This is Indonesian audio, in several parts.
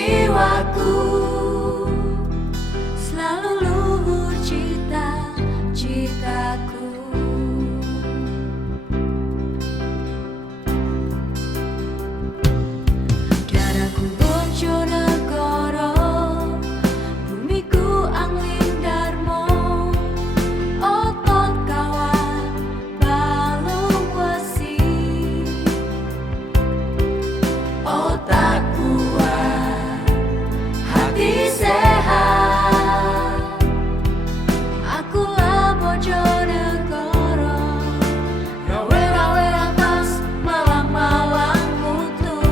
jiwaku selalu luhur cita-citaku. Daraku Bojonegoro, bumiku Angling Darmo, otot kawan balung wesi, otak kuat, hati sehat. Akulah Bojonegoro, rawe-rawe atas malang-malang mutu.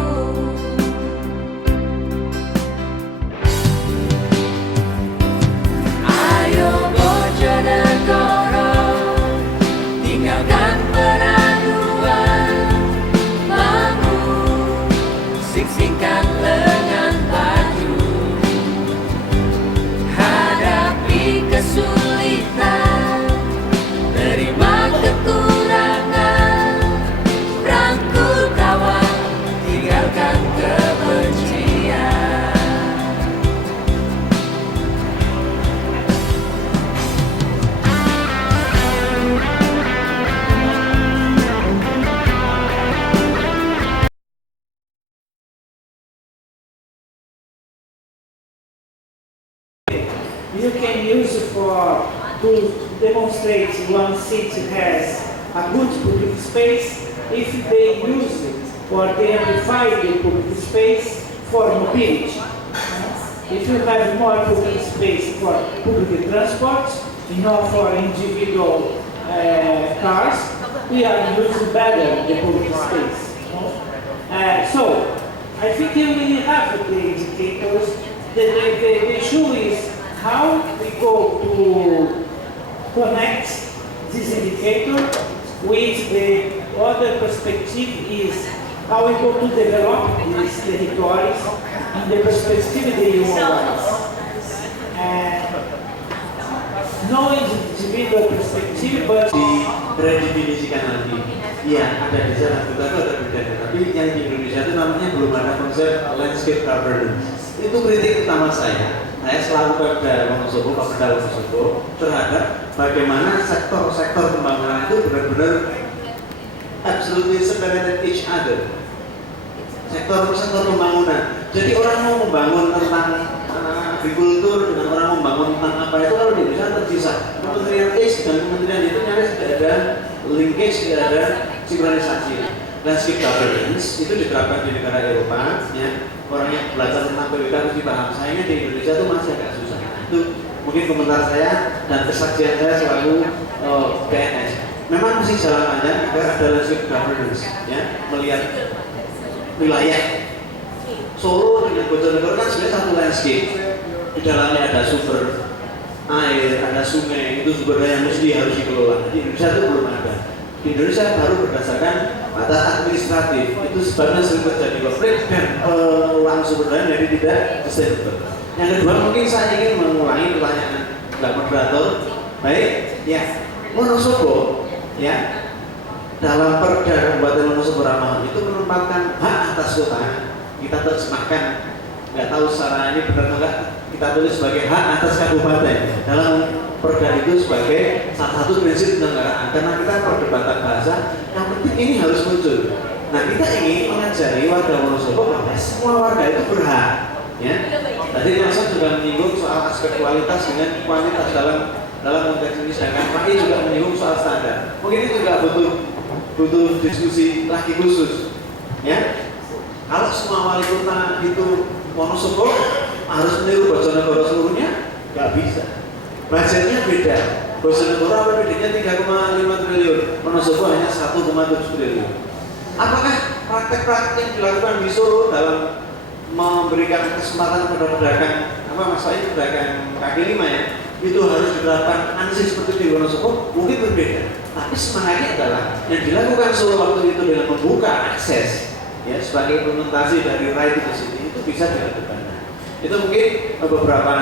Ayo Bojonegoro, tinggalkan peraduan, bangun, sing-singkan lengan baju, hadapi kesulitan, terima kekurangan, rangkul kawan, tinggalkan kebencian. You can use to demonstrate one city has a good public space if they use it or they amplify the public space for mobility. If you have more public space for public transport, not for individual cars, we are using better the public space. So I think we have the indicators. The issue is how we go to connect this indicator with the other perspective is how we go to develop these territories in the perspective of the human rights. No individual perspective, but Diredefinisikan lagi. Iya, ada di sana itu ada bedanya. Tapi yang di Indonesia itu namanya belum ada konsep landscape governance. Itu kritik utama saya. Saya selalu pada Wonosobo, Kapolda Wonosobo terhadap bagaimana sektor-sektor pembangunan itu benar-benar absolutely separated each other. Sektor pembangunan. Jadi orang mau membangun tentang agrikultur dengan orang membangun tentang apa itu kalau di Indonesia terpisah. Kementerian X dan kementerian itu nyaris tidak ada linkage, tidak ada sinkronisasi. Landscape governance itu diterapkan di negara Eropa, ya. Orang yang belajar tentang PWK mesti paham. Sayangnya di Indonesia itu masih agak susah. Itu mungkin komentar saya dan kesaksian saya selaku PNS. Memang mesti jalan panjang agar ada landscape governance, ya, melihat wilayah Solo dengan Bojonegoro kan sebenarnya satu landscape. Di dalamnya ada sumber air, ada sungai, itu sumber daya yang mesti harus dikelola. Di Indonesia itu belum ada. Di Indonesia baru berdasarkan batas administratif. Itu sebabnya sering terjadi konflik dan uang sumber daya jadi tidak sustainable. Yang kedua mungkin saya ingin mengulangi pertanyaan Mbak Moderator. Baik, ya, Wonosobo, ya, dalam Perda Kabupaten Wonosobo Ramahan itu menempatkan hak atas kota. Kita terjemahkan, nggak tahu secara ini benar enggak, kita tulis sebagai hak atas kabupaten dalam Perda itu sebagai salah satu prinsip penyelenggaraan. Karena kita perdebatan bahasa, yang penting ini harus muncul. Nah, kita ingin mengajari warga Wonosobo bahwa semua warga itu berhak, ya. Tadi Mas juga menyinggung soal aspek kualitas dengan kuantitas dalam konteks ini, sedangkan Pak I juga menyinggung soal standar. Mungkin itu juga butuh diskusi lagi khusus, ya. Kalau semua wali kota itu Wonosobo harus meniru Bojonegoro seluruhnya, nggak bisa. Budgetnya beda. Bojonegoro APBD-nya 3,5 triliun, Wonosobo hanya 1,7 triliun. Apakah praktek-praktek yang dilakukan di Solo dalam memberikan kesempatan kepada pedagang, masalahnya pedagang kaki lima, ya, itu harus diterapkan analisis seperti di Wonosobo? Mungkin berbeda. Tapi semangatnya adalah yang dilakukan Solo waktu itu dengan membuka akses, ya, sebagai implementasi dari right itu sendiri itu bisa dilakukan. Itu mungkin beberapa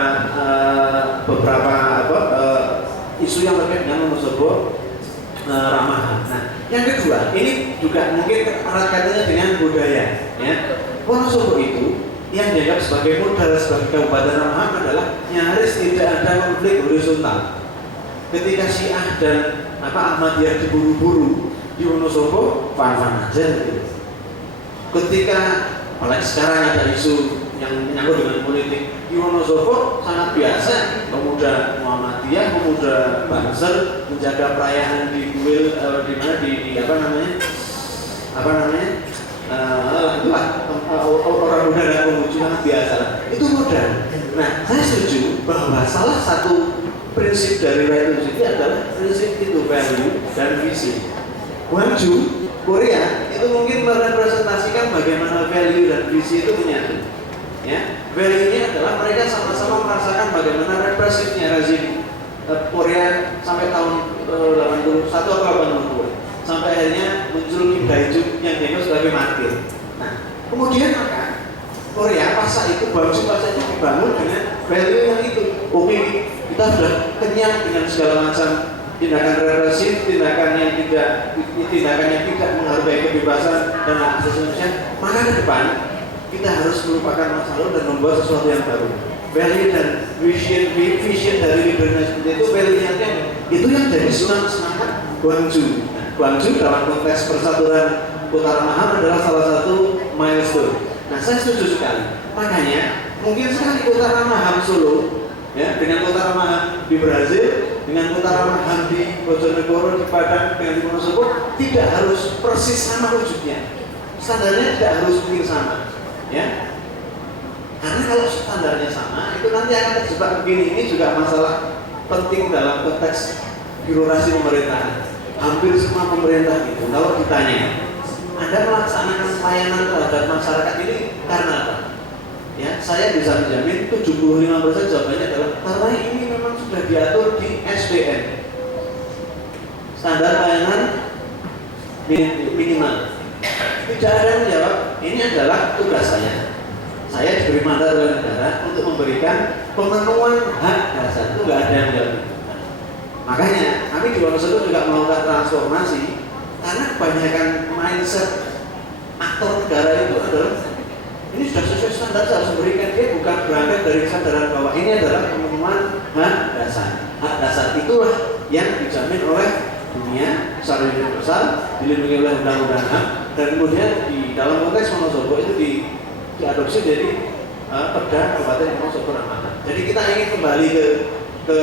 isu yang terkait dengan Wonosobo Ramahan. Nah, yang kedua, ini juga mungkin erat kaitannya dengan budaya, ya. Wonosobo itu yang dianggap sebagai modal sebagai Kabupaten Ramahan adalah nyaris tidak ada konflik horizontal. Ketika Syiah dan Ahmadiyah diburu-buru di Wonosobo, fan-fan aja gitu. Ketika apalagi sekarang ada isu yang menyangkut dengan politik di Wonosobo, sangat biasa pemuda Muhammadiyah, pemuda Banser menjaga perayaan di kuil di mana di itulah orang muda dan pemuji sangat biasa. Itu modal. Nah, saya setuju bahwa salah satu prinsip dari right to city adalah prinsip itu value dan visi. Gwangju, Korea itu mungkin merepresentasikan bagaimana value dan visi itu menyatu. Ya, value-nya adalah mereka sama-sama merasakan bagaimana represifnya rezim Korea sampai tahun 81 atau 80. Sampai akhirnya muncul Kim Dae-jung yang dianggap sebagai martir. Nah, kemudian maka Korea pasca itu dibangun dengan value yang itu. Oke, kita sudah kenyang dengan segala macam tindakan represif, tindakan yang tidak menghargai kebebasan dan hak asasi manusia. Maka ke depan kita harus melupakan masa lalu dan membuat sesuatu yang baru. Value dan vision dari liberalisme seperti itu, value-nya itu yang jadi semangat Gwangju. Gwangju dalam konteks persatuan Kota Ramahan adalah salah satu milestone. Nah, saya setuju sekali. Makanya mungkin sekali Kota Ramahan Solo, ya, dengan Kota Ramahan di Brazil, dengan Kota Ramahan di Bojonegoro, di Padang, dengan di Wonosobo tidak harus persis sama wujudnya. Standarnya tidak harus mungkin sama, ya. Karena kalau standarnya sama, itu nanti akan terjebak begini. Ini juga masalah penting dalam konteks birokrasi pemerintahan. Hampir semua pemerintah itu kalau ditanya, Anda melaksanakan pelayanan terhadap masyarakat ini karena apa? Ya, saya bisa menjamin 75% jawabannya adalah karena ini memang sudah diatur di SPM, standar pelayanan minimal. Tidak ada yang menjawab, ini adalah tugas saya. Saya diberi mandat oleh negara untuk memberikan pemenuhan hak dasar. Itu nggak ada yang menjawab. Makanya kami di Wonosobo juga melakukan transformasi karena kebanyakan mindset aktor negara itu adalah ini sudah sesuai standar, saya harus memberikan. Dia bukan berangkat dari kesadaran bahwa ini adalah pemenuhan hak dasar. Hak dasar itulah yang dijamin oleh dunia secara universal, dilindungi oleh undang-undang HAM, dan kemudian di dalam konteks Wonosobo itu diadopsi dari Perda Kabupaten Wonosobo Ramahan. Jadi kita ingin kembali ke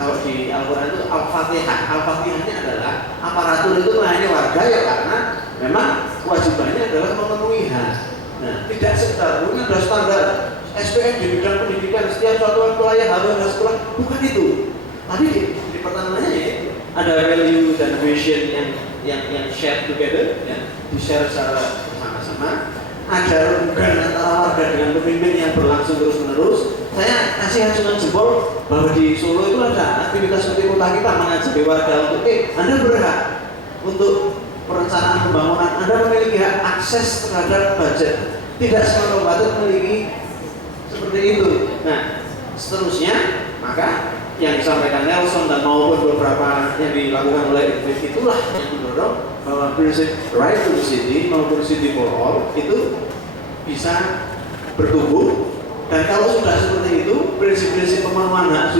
kalau di Al-Quran itu Al-Fatihah. Al-Fatihahnya adalah aparatur itu melayani warga ya karena memang kewajibannya adalah memenuhi hak. Nah, tidak sekedar punya ada standar SPM di bidang pendidikan, setiap satuan wilayah harus ada sekolah, bukan itu. Tapi di pertamanya ya ada value dan vision yang share together, ya, di-share secara bersama-sama. Ada hubungan antara warga dengan pemimpin yang berlangsung terus-menerus. Saya kasih acungan jempol bahwa di Solo itu ada aktivitas seperti kota kita mengajari warga untuk Anda berhak untuk perencanaan pembangunan, Anda memiliki hak akses terhadap budget. Tidak semua kabupaten memiliki seperti itu. Nah, seterusnya maka yang disampaikan Nelson dan maupun beberapa yang dilakukan oleh Idris itulah yang mendorong bahwa prinsip right to the city maupun city for all itu bisa bertumbuh. Dan kalau sudah seperti itu, prinsip-prinsip pemenuhan hak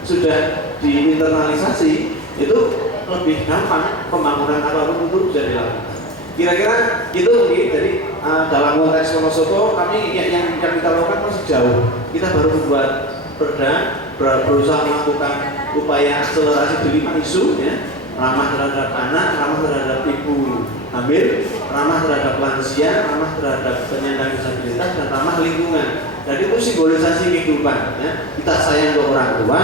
sudah diinternalisasi, itu lebih gampang pembangunan apapun itu bisa dilakukan. Kira-kira itu mungkin. Jadi dalam konteks Wonosobo kami yang kita lakukan masih jauh. Kita baru membuat perda, berusaha melakukan upaya akselerasi di 5 isu, ya, ramah terhadap anak, ramah terhadap ibu hamil, ramah terhadap lansia, ramah terhadap penyandang disabilitas, dan ramah lingkungan. Jadi itu simbolisasi kehidupan, ya. Kita sayang ke orang tua,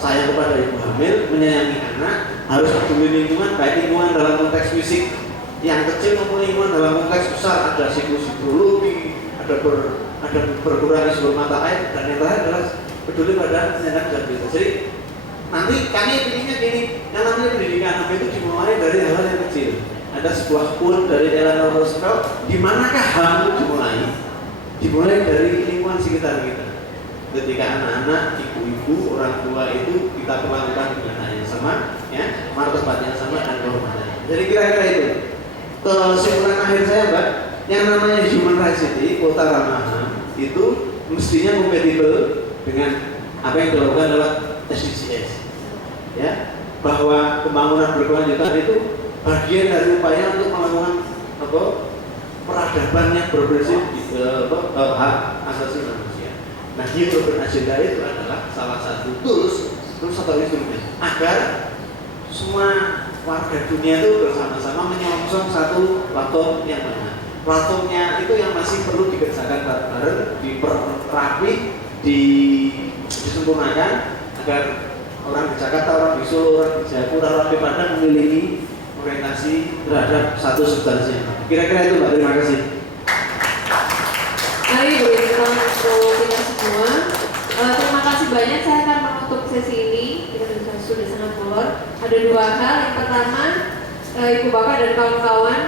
sayang kepada ibu hamil, menyayangi anak, harus peduli lingkungan, baik lingkungan dalam konteks fisik yang kecil maupun lingkungan dalam konteks besar. Ada siklus hidrologi, ada berkurangnya sumber mata air, dan yang terakhir adalah peduli pada penyandang disabilitas. Jadi nanti kami inginnya gini, yang namanya pendidikan itu dimulai dari hal yang kecil. Ada sebuah quote dari Eleanor Roosevelt, di manakah HAM itu dimulai? Dimulai dari lingkungan sekitar kita. Ketika anak-anak, ibu-ibu, orang tua itu kita perlakukan dengan hal yang sama, ya, martabat yang sama dan kehormatan. Jadi kira-kira itu. Kesimpulan akhir saya, Mbak, yang namanya human rights ini, kota ramah HAM itu mestinya kompatibel dengan apa yang dilakukan lewat SDGs. Ya, bahwa pembangunan berkelanjutan itu bagian dari upaya untuk melakukan peradaban yang berprinsip hak asasi manusia. Nah, Urban Agenda itu adalah salah satu tools atau instrumen agar semua warga dunia itu bersama-sama menyongsong satu platform yang benar. Platformnya itu yang masih perlu dikerjakan bareng-bareng, diperapi, disempurnakan agar orang di Jakarta, orang di Solo, orang di Jayapura, orang di Padang memiliki orientasi terhadap satu substansi. Kira-kira itu Mbak, terima kasih. Mari beri tepuk untuk kita semua. Terima kasih banyak. Saya akan menutup sesi ini. Kita sudah sangat molor. Ada dua hal. Yang pertama, Ibu Bapak dan kawan-kawan